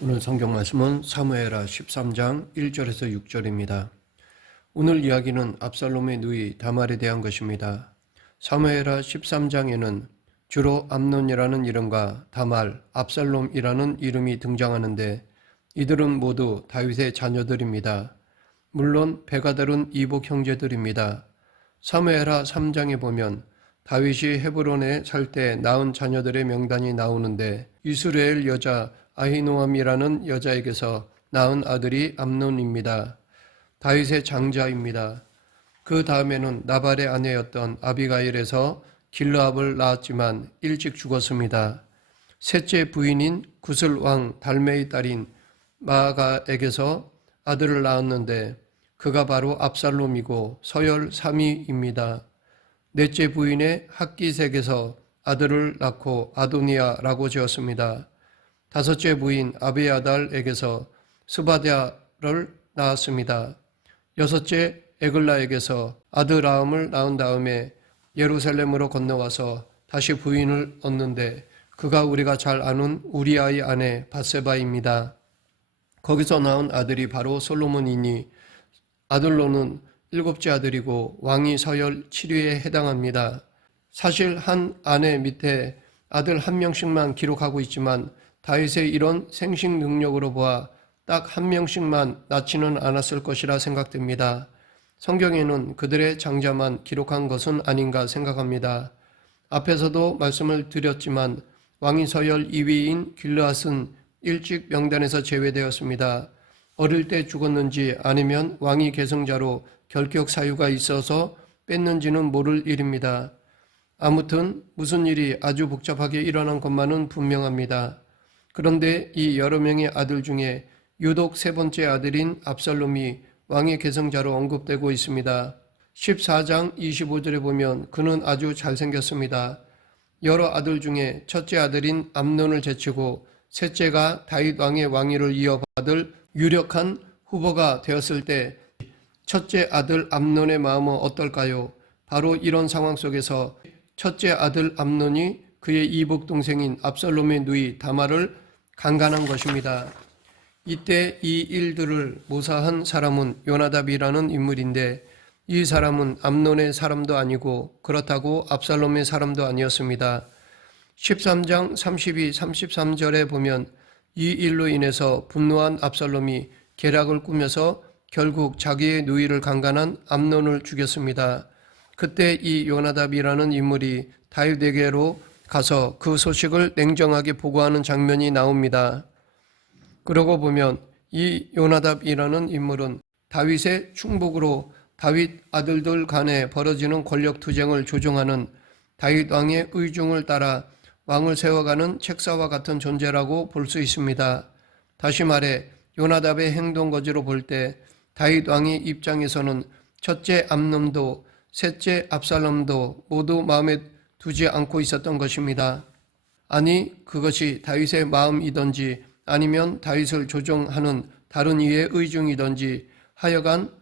오늘 성경 말씀은 사무엘하 13장 1절에서 6절입니다. 오늘 이야기는 압살롬의 누이 다말에 대한 것입니다. 사무엘하 13장에는 주로 암논이라는 이름과 다말, 압살롬이라는 이름이 등장하는데 이들은 모두 다윗의 자녀들입니다. 물론 배가 다른 이복 형제들입니다. 사무엘하 3장에 보면 다윗이 헤브론에 살 때 낳은 자녀들의 명단이 나오는데 이스라엘 여자 아히노암이라는 여자에게서 낳은 아들이 암논입니다. 다윗의 장자입니다. 그 다음에는 나발의 아내였던 아비가일에서 길르압을 낳았지만 일찍 죽었습니다. 셋째 부인인 구슬 왕 달메의 딸인 마아가에게서 아들을 낳았는데 그가 바로 압살롬이고 서열 3위입니다. 넷째 부인의 학기색에서 아들을 낳고 아도니아라고 지었습니다. 다섯째 부인 아비아달에게서 스바랴를 낳았습니다. 여섯째 에글라에게서 아드라함을 낳은 다음에 예루살렘으로 건너와서 다시 부인을 얻는데 그가 우리가 잘 아는 우리아의 아내 밧세바입니다. 거기서 낳은 아들이 바로 솔로몬이니 아들로는 일곱째 아들이고 왕이 서열 7위에 해당합니다. 사실 한 아내 밑에 아들 한 명씩만 기록하고 있지만 다윗의 이런 생식 능력으로 보아 딱 한 명씩만 낳지는 않았을 것이라 생각됩니다. 성경에는 그들의 장자만 기록한 것은 아닌가 생각합니다. 앞에서도 말씀을 드렸지만 왕이 서열 2위인 길르앗은 일찍 명단에서 제외되었습니다. 어릴 때 죽었는지 아니면 왕이 계승자로 결격 사유가 있어서 뺐는지는 모를 일입니다. 아무튼 무슨 일이 아주 복잡하게 일어난 것만은 분명합니다. 그런데 이 여러 명의 아들 중에 유독 세 번째 아들인 압살롬이 왕의 계승자로 언급되고 있습니다. 14장 25절에 보면 그는 아주 잘생겼습니다. 여러 아들 중에 첫째 아들인 암논을 제치고 셋째가 다윗 왕의 왕위를 이어받을 유력한 후보가 되었을 때 첫째 아들 암논의 마음은 어떨까요? 바로 이런 상황 속에서 첫째 아들 암논이 그의 이복 동생인 압살롬의 누이 다말을 강간한 것입니다. 이때 이 일들을 모사한 사람은 요나답이라는 인물인데 이 사람은 암논의 사람도 아니고 그렇다고 압살롬의 사람도 아니었습니다. 13장 32, 33절에 보면 이 일로 인해서 분노한 압살롬이 계략을 꾸며서 결국 자기의 누이를 강간한 암논을 죽였습니다. 그때 이 요나답이라는 인물이 다윗에게로 가서 그 소식을 냉정하게 보고하는 장면이 나옵니다. 그러고 보면 이 요나답이라는 인물은 다윗의 충복으로 다윗 아들들 간에 벌어지는 권력 투쟁을 조종하는 다윗 왕의 의중을 따라 왕을 세워가는 책사와 같은 존재라고 볼 수 있습니다. 다시 말해 요나답의 행동 거지로 볼 때 다윗 왕의 입장에서는 첫째 암논도 셋째 압살롬도 모두 마음에 두지 않고 있었던 것입니다. 아니 그것이 다윗의 마음이든지 아니면 다윗을 조종하는 다른 이의 의중이든지 하여간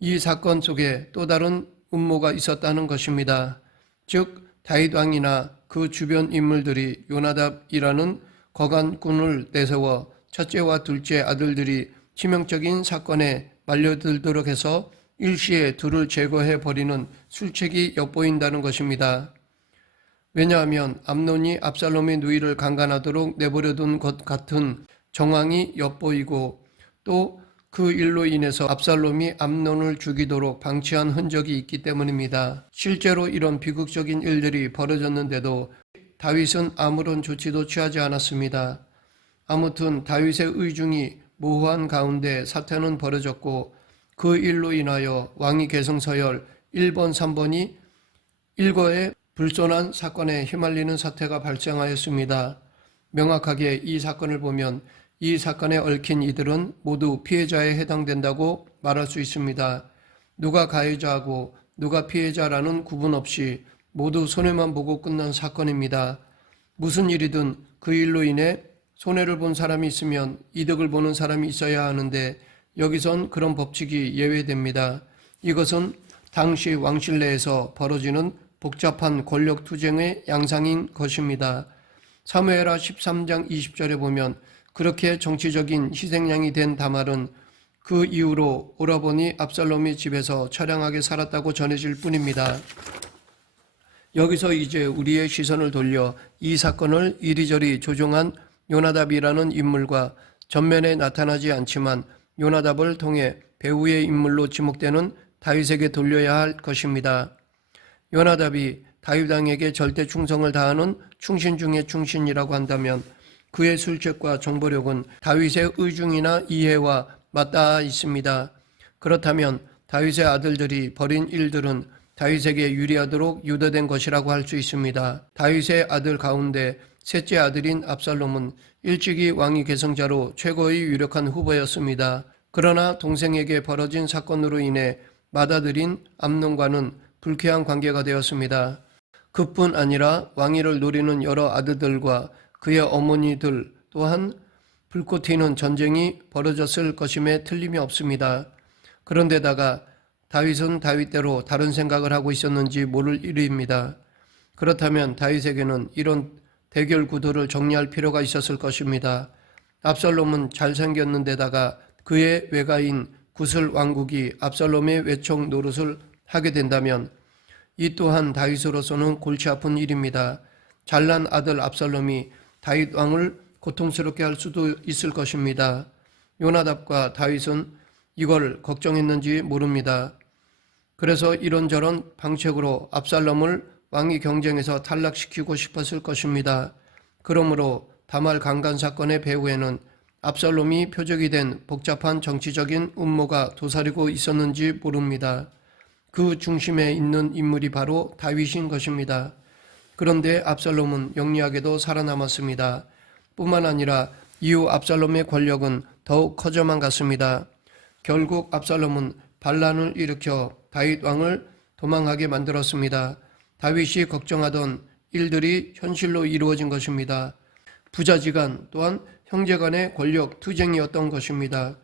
이 사건 속에 또 다른 음모가 있었다는 것입니다. 즉 다윗 왕이나 그 주변 인물들이 요나답이라는 거간꾼을 내세워 첫째와 둘째 아들들이 치명적인 사건에 말려들도록 해서 일시에 둘을 제거해 버리는 술책이 엿보인다는 것입니다. 왜냐하면 암논이 압살롬의 누이를 강간하도록 내버려둔 것 같은 정황이 엿보이고 또 그 일로 인해서 압살롬이 암논을 죽이도록 방치한 흔적이 있기 때문입니다. 실제로 이런 비극적인 일들이 벌어졌는데도 다윗은 아무런 조치도 취하지 않았습니다. 아무튼 다윗의 의중이 모호한 가운데 사태는 벌어졌고 그 일로 인하여 왕위 계승 서열 1번, 3번이 일거에 불손한 사건에 휘말리는 사태가 발생하였습니다. 명확하게 이 사건을 보면 이 사건에 얽힌 이들은 모두 피해자에 해당된다고 말할 수 있습니다. 누가 가해자하고 누가 피해자라는 구분 없이 모두 손해만 보고 끝난 사건입니다. 무슨 일이든 그 일로 인해 손해를 본 사람이 있으면 이득을 보는 사람이 있어야 하는데 여기선 그런 법칙이 예외됩니다. 이것은 당시 왕실 내에서 벌어지는 복잡한 권력 투쟁의 양상인 것입니다. 사무엘하 13장 20절에 보면 그렇게 정치적인 희생양이 된 다말은 그 이후로 오라버니 압살롬의 집에서 처량하게 살았다고 전해질 뿐입니다. 여기서 이제 우리의 시선을 돌려 이 사건을 이리저리 조종한 요나답이라는 인물과 전면에 나타나지 않지만 요나답을 통해 배후의 인물로 지목되는 다윗에게 돌려야 할 것입니다. 요나답이 다윗 왕에게 절대 충성을 다하는 충신 중의 충신이라고 한다면 그의 술책과 정보력은 다윗의 의중이나 이해와 맞닿아 있습니다. 그렇다면 다윗의 아들들이 벌인 일들은 다윗에게 유리하도록 유도된 것이라고 할 수 있습니다. 다윗의 아들 가운데 셋째 아들인 압살롬은 일찍이 왕위 계승자로 최고의 유력한 후보였습니다. 그러나 동생에게 벌어진 사건으로 인해 맏아들인 암논과는 불쾌한 관계가 되었습니다. 그뿐 아니라 왕위를 노리는 여러 아들들과 그의 어머니들 또한 불꽃 튀는 전쟁이 벌어졌을 것임에 틀림이 없습니다. 그런데다가 다윗은 다윗대로 다른 생각을 하고 있었는지 모를 일입니다. 그렇다면 다윗에게는 이런 대결 구도를 정리할 필요가 있었을 것입니다. 압살롬은 잘생겼는데다가 그의 외가인 구슬 왕국이 압살롬의 외척 노릇을 하게 된다면 이 또한 다윗으로서는 골치 아픈 일입니다. 잘난 아들 압살롬이 다윗 왕을 고통스럽게 할 수도 있을 것입니다. 요나답과 다윗은 이걸 걱정했는지 모릅니다. 그래서 이런저런 방책으로 압살롬을 왕위 경쟁에서 탈락시키고 싶었을 것입니다. 그러므로 다말 강간 사건의 배후에는 압살롬이 표적이 된 복잡한 정치적인 음모가 도사리고 있었는지 모릅니다. 그 중심에 있는 인물이 바로 다윗인 것입니다. 그런데 압살롬은 영리하게도 살아남았습니다. 뿐만 아니라 이후 압살롬의 권력은 더욱 커져만 갔습니다. 결국 압살롬은 반란을 일으켜 다윗 왕을 도망하게 만들었습니다. 다윗이 걱정하던 일들이 현실로 이루어진 것입니다. 부자지간 또한 형제간의 권력 투쟁이었던 것입니다.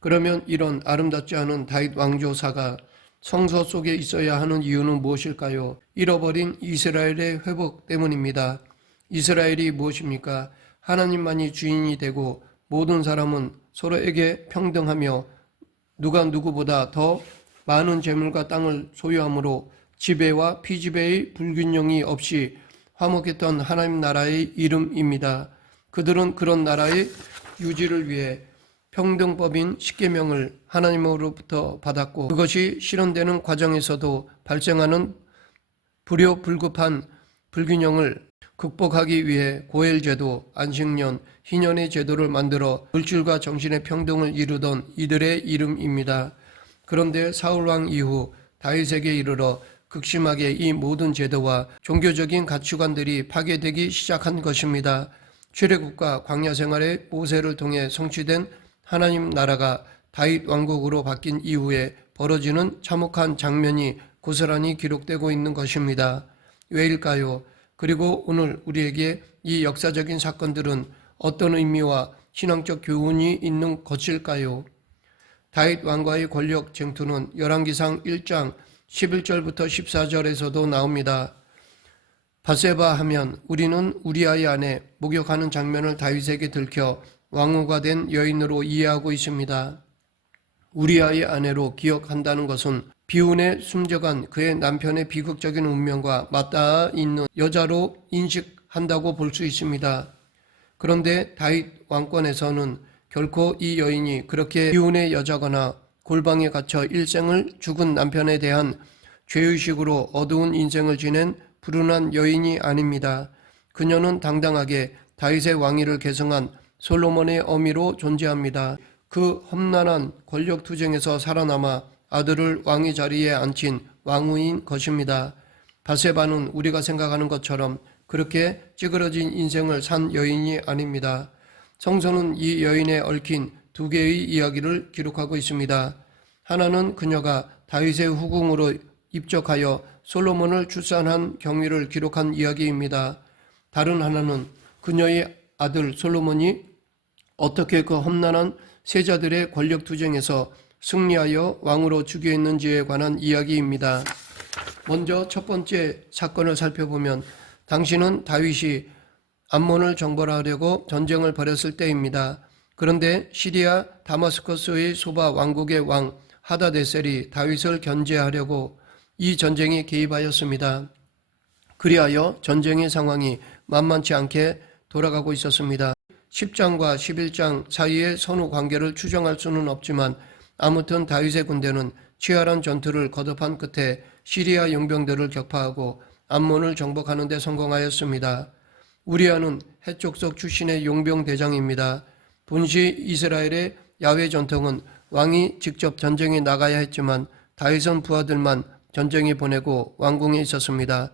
그러면 이런 아름답지 않은 다윗 왕조사가 성서 속에 있어야 하는 이유는 무엇일까요? 잃어버린 이스라엘의 회복 때문입니다. 이스라엘이 무엇입니까? 하나님만이 주인이 되고 모든 사람은 서로에게 평등하며 누가 누구보다 더 많은 재물과 땅을 소유함으로 지배와 피지배의 불균형이 없이 화목했던 하나님 나라의 이름입니다. 그들은 그런 나라의 유지를 위해 평등법인 십계명을 하나님으로부터 받았고 그것이 실현되는 과정에서도 발생하는 불효불급한 불균형을 극복하기 위해 고엘제도, 안식년, 희년의 제도를 만들어 물질과 정신의 평등을 이루던 이들의 이름입니다. 그런데 사울왕 이후 다윗에게 이르러 극심하게 이 모든 제도와 종교적인 가치관들이 파괴되기 시작한 것입니다. 출애굽과 광야 생활의 모세를 통해 성취된 하나님 나라가 다윗 왕국으로 바뀐 이후에 벌어지는 참혹한 장면이 고스란히 기록되고 있는 것입니다. 왜일까요? 그리고 오늘 우리에게 이 역사적인 사건들은 어떤 의미와 신앙적 교훈이 있는 것일까요? 다윗 왕과의 권력 쟁투는 열왕기상 1장 11절부터 14절에서도 나옵니다. 바세바 하면 우리는 우리아의 아내 목욕하는 장면을 다윗에게 들켜 왕후가 된 여인으로 이해하고 있습니다. 우리아의 아내로 기억한다는 것은 비운에 숨져간 그의 남편의 비극적인 운명과 맞닿아 있는 여자로 인식한다고 볼 수 있습니다. 그런데 다윗 왕권에서는 결코 이 여인이 그렇게 비운의 여자거나 골방에 갇혀 일생을 죽은 남편에 대한 죄의식으로 어두운 인생을 지낸 불운한 여인이 아닙니다. 그녀는 당당하게 다윗의 왕위를 계승한 솔로몬의 어미로 존재합니다. 그 험난한 권력 투쟁에서 살아남아 아들을 왕위 자리에 앉힌 왕후인 것입니다. 바세바는 우리가 생각하는 것처럼 그렇게 찌그러진 인생을 산 여인이 아닙니다. 성서는 이 여인에 얽힌 두 개의 이야기를 기록하고 있습니다. 하나는 그녀가 다윗의 후궁으로 입적하여 솔로몬을 출산한 경위를 기록한 이야기입니다. 다른 하나는 그녀의 아들 솔로몬이 어떻게 그 험난한 세자들의 권력 투쟁에서 승리하여 왕으로 즉위했는지에 관한 암몬을 정벌하려고 전쟁을 벌였을 때입니다. 그런데 시리아 다마스커스의 소바 왕국의 왕 하다데셀이 다윗을 견제하려고 이 전쟁에 개입하였습니다. 그리하여 전쟁의 상황이 만만치 않게 돌아가고 있었습니다. 10장과 11장 사이의 선후 관계를 추정할 수는 없지만 아무튼 다윗의 군대는 치열한 전투를 거듭한 끝에 시리아 용병들을 격파하고 암몬을 정복하는 데 성공하였습니다. 우리아는 해족속 출신의 용병 대장입니다. 본시 이스라엘의 야훼 전통은 왕이 직접 전쟁에 나가야 했지만 다윗은 부하들만 전쟁에 보내고 왕궁에 있었습니다.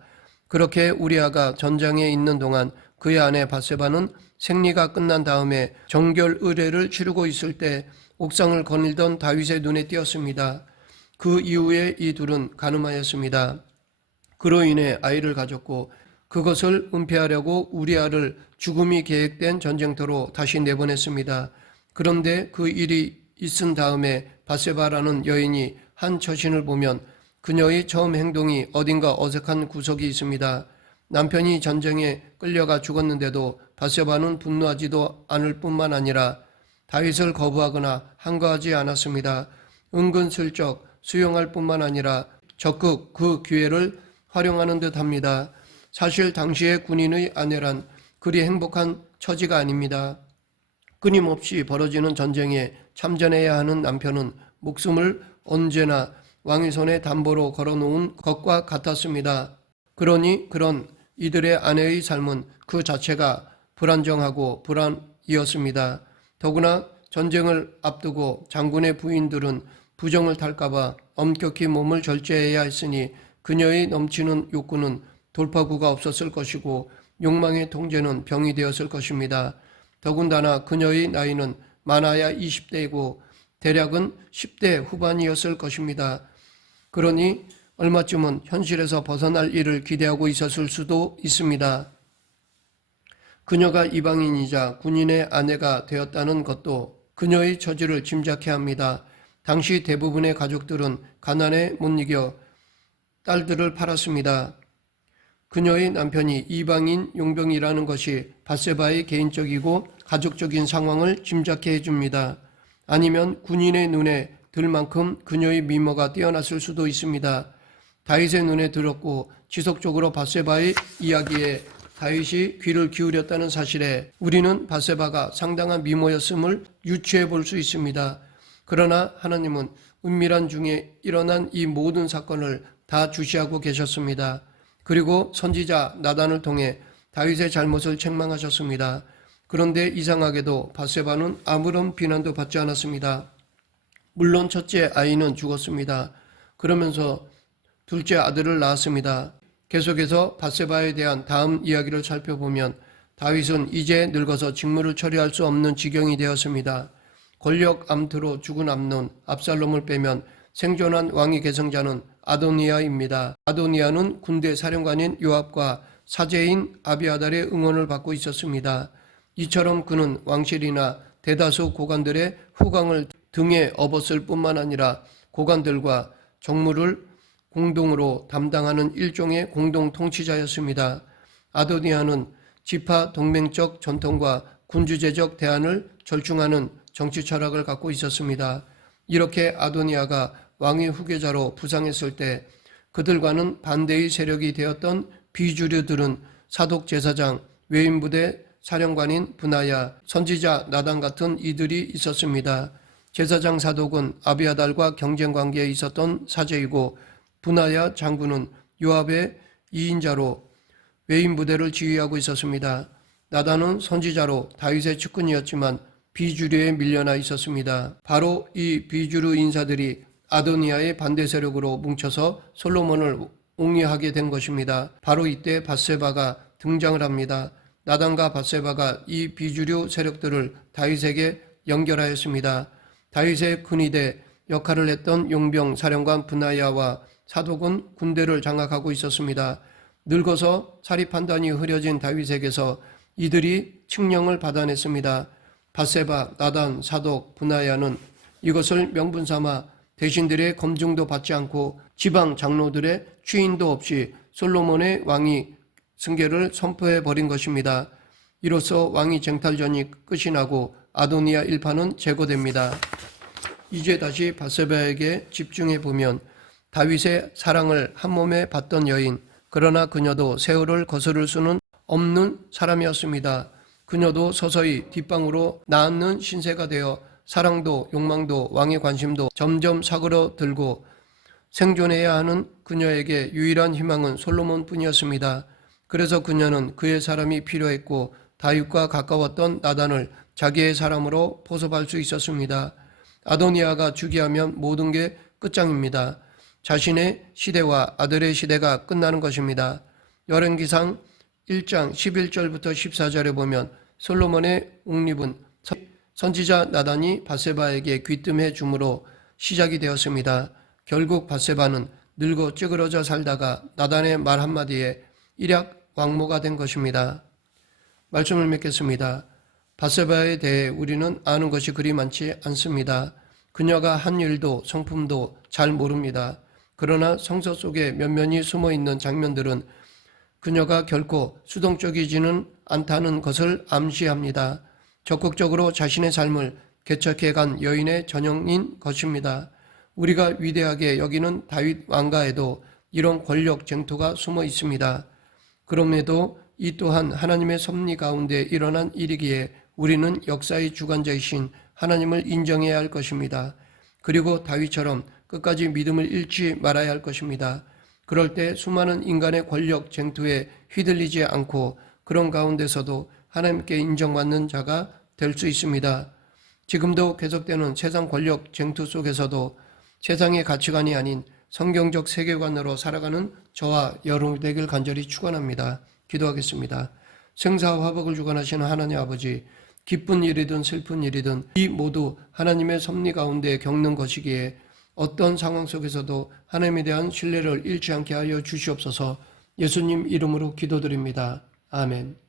그렇게 우리아가 전장에 있는 동안 그의 아내 바세바는 생리가 끝난 다음에 정결 의례를 치르고 있을 때 옥상을 거닐던 다윗의 눈에 띄었습니다. 그 이후에 이 둘은 간음하였습니다. 그로 인해 아이를 가졌고 그것을 은폐하려고 우리아를 죽음이 계획된 전쟁터로 다시 내보냈습니다. 그런데 그 일이 있은 다음에 바세바라는 여인이 한 처신을 보면 그녀의 처음 행동이 어딘가 어색한 구석이 있습니다. 남편이 전쟁에 끌려가 죽었는데도 바세바는 분노하지도 않을 뿐만 아니라 다윗을 거부하거나 항거하지 않았습니다. 은근슬쩍 수용할 뿐만 아니라 적극 그 기회를 활용하는 듯합니다. 사실 당시의 군인의 아내란 그리 행복한 처지가 아닙니다. 끊임없이 벌어지는 전쟁에 참전해야 하는 남편은 목숨을 언제나 왕의 손에 담보로 걸어놓은 것과 같았습니다. 그러니 그런 이들의 아내의 삶은 그 자체가 불안정하고 불안이었습니다. 더구나 전쟁을 앞두고 장군의 부인들은 부정을 탈까봐 엄격히 몸을 절제해야 했으니 그녀의 넘치는 욕구는 돌파구가 없었을 것이고 욕망의 통제는 병이 되었을 것입니다. 더군다나 그녀의 나이는 많아야 20대이고 대략은 10대 후반이었을 것입니다. 그러니 얼마쯤은 현실에서 벗어날 일을 기대하고 있었을 수도 있습니다. 그녀가 이방인이자 군인의 아내가 되었다는 것도 그녀의 처지를 짐작케 합니다. 당시 대부분의 가족들은 가난에 못 이겨 딸들을 팔았습니다. 그녀의 남편이 이방인 용병이라는 것이 밧세바의 개인적이고 가족적인 상황을 짐작케 해줍니다. 아니면 군인의 눈에 들 만큼 그녀의 미모가 뛰어났을 수도 있습니다. 다윗의 눈에 들었고 지속적으로 밧세바의 이야기에 다윗이 귀를 기울였다는 사실에 우리는 밧세바가 상당한 미모였음을 유추해 볼 수 있습니다. 그러나 하나님은 은밀한 중에 일어난 이 모든 사건을 다 주시하고 계셨습니다. 그리고 선지자 나단을 통해 다윗의 잘못을 책망하셨습니다. 그런데 이상하게도 밧세바는 아무런 비난도 받지 않았습니다. 물론 첫째 아이는 죽었습니다. 그러면서 둘째 아들을 낳았습니다. 계속해서 밧세바에 대한 다음 이야기를 살펴보면 다윗은 이제 늙어서 직무를 처리할 수 없는 지경이 되었습니다. 권력 암투로 죽은 암논, 압살롬을 빼면 생존한 왕위 계승자는 아도니아입니다. 아도니아는 군대 사령관인 요압과 사제인 아비아달의 응원을 받고 있었습니다. 이처럼 그는 왕실이나 대다수 고관들의 후광을 등에 업었을 뿐만 아니라 고관들과 정무를 공동으로 담당하는 일종의 공동 통치자였습니다. 아도니아는 지파 동맹적 전통과 군주제적 대안을 절충하는 정치 철학을 갖고 있었습니다. 이렇게 아도니아가 왕의 후계자로 부상했을 때 그들과는 반대의 세력이 되었던 비주류들은 사독 제사장, 외인부대 사령관인 브나야, 선지자 나단 같은 이들이 있었습니다. 제사장 사독은 아비아달과 경쟁 관계에 있었던 사제이고 브나야 장군은 요압의 2인자로 외인부대를 지휘하고 있었습니다. 나단은 선지자로 다윗의 측근이었지만 비주류에 밀려나 있었습니다. 바로 이 비주류 인사들이 아도니아의 반대 세력으로 뭉쳐서 솔로몬을 옹리하게 된 것입니다. 바로 이때 밧세바가 등장을 합니다. 나단과 밧세바가 이 비주류 세력들을 다윗에게 연결하였습니다. 다윗의 근위대 역할을 했던 용병 사령관 브나야와 사독은 군대를 장악하고 있었습니다. 늙어서 사리 판단이 흐려진 다윗에게서 이들이 칙령을 받아냈습니다. 밧세바, 나단, 사독, 브나야는 이것을 명분 삼아 대신들의 검증도 받지 않고 지방 장로들의 추인도 없이 솔로몬의 왕위 승계를 선포해 버린 것입니다. 이로써 왕위 쟁탈전이 끝이 나고 아도니아 일파는 제거됩니다. 이제 다시 밧세바에게 집중해 보면 다윗의 사랑을 한몸에 받던 여인, 그러나 그녀도 세월을 거스를 수는 없는 사람이었습니다. 그녀도 서서히 뒷방으로 나앉는 신세가 되어 사랑도 욕망도 왕의 관심도 점점 사그러들고 생존해야 하는 그녀에게 유일한 희망은 솔로몬뿐이었습니다. 그래서 그녀는 그의 사람이 필요했고 다윗과 가까웠던 나단을 자기의 사람으로 포섭할 수 있었습니다. 아도니아가 즉위하면 모든 게 끝장입니다. 자신의 시대와 아들의 시대가 끝나는 것입니다. 열왕기상 1장 11절부터 14절에 보면 솔로몬의 옥립은 선지자 나단이 밧세바에게 귀뜸해 줌으로 시작이 되었습니다. 결국 밧세바는 늙어 찌그러져 살다가 나단의 말 한마디에 일약 왕모가 된 것입니다. 말씀을 맺겠습니다. 밧세바에 대해 우리는 아는 것이 그리 많지 않습니다. 그녀가 한 일도 성품도 잘 모릅니다. 그러나 성서 속에 면면이 숨어있는 장면들은 그녀가 결코 수동적이지는 않다는 것을 암시합니다. 적극적으로 자신의 삶을 개척해 간 여인의 전형인 것입니다. 우리가 위대하게 여기는 다윗 왕가에도 이런 권력 쟁투가 숨어 있습니다. 그럼에도 이 또한 하나님의 섭리 가운데 일어난 일이기에 우리는 역사의 주관자이신 하나님을 인정해야 할 것입니다. 그리고 다윗처럼 끝까지 믿음을 잃지 말아야 할 것입니다. 그럴 때 수많은 인간의 권력 쟁투에 휘둘리지 않고 그런 가운데서도 하나님께 인정받는 자가 될 수 있습니다. 지금도 계속되는 세상 권력 쟁투 속에서도 세상의 가치관이 아닌 성경적 세계관으로 살아가는 저와 여러분이 되길 간절히 축원합니다. 기도하겠습니다. 생사와 화복을 주관하시는 하나님 아버지, 기쁜 일이든 슬픈 일이든 이 모두 하나님의 섭리 가운데 겪는 것이기에 어떤 상황 속에서도 하나님에 대한 신뢰를 잃지 않게 하여 주시옵소서. 예수님 이름으로 기도드립니다. 아멘.